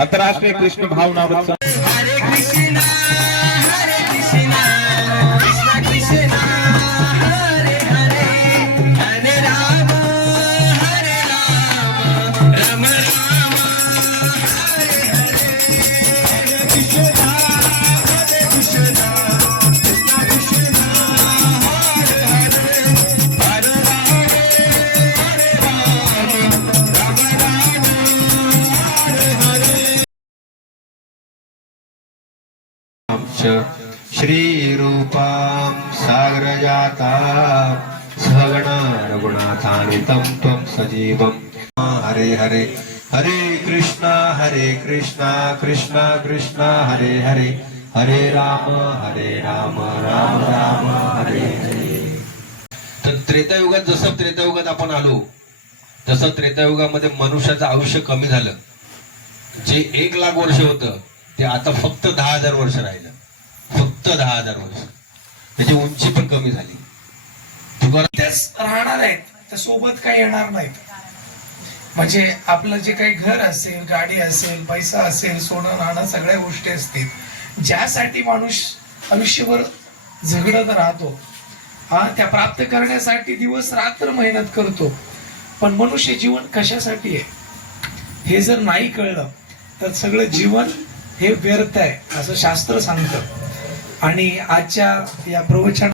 अंतरराष्ट्रीय कृष्ण भावना हरे कृष्णा कृष्णा कृष्णा हरे हरे हरे राम राम राम हरे हरे हरे कृष्णा कृष्णा कृष्णा हरे हरे हरे राम राम राम हरे हरे श्री रूपं सागरजाता सहगणा रघुनाथान्वितं त्वं सजीवं हरे हरे हरे कृष्णा कृष्णा कृष्णा हरे हरे हरे राम राम राम हरे हरे. तर त्रेतायुगात जसं त्रेतायुगात आपण आलो तसं त्रेतायुगामध्ये मनुष्याचं आयुष्य कमी झालं. जे 1,00,000 वर्ष होतं ते आता फक्त 10,000 वर्ष राहिलं. फक्त 10,000 वर्ष. त्याची उंची पण कमी झाली. तेच राहणार आहेत, तर सोबत काही येणार नाहीत. म्हणजे आपलं जे काही घर असेल, गाडी असेल, पैसा असेल, सोनं नाणं, सगळ्या गोष्टी असतील ज्यासाठी माणूस आयुष्यभर झगडत राहतो, त्या प्राप्त करण्यासाठी दिवस रात्र मेहनत करतो. पण मनुष्य जीवन कशासाठी आहे हे जर नाही कळलं तर सगळं जीवन हे व्यर्थ आहे असं शास्त्र सांगतं. आणि आजच्या या प्रवचन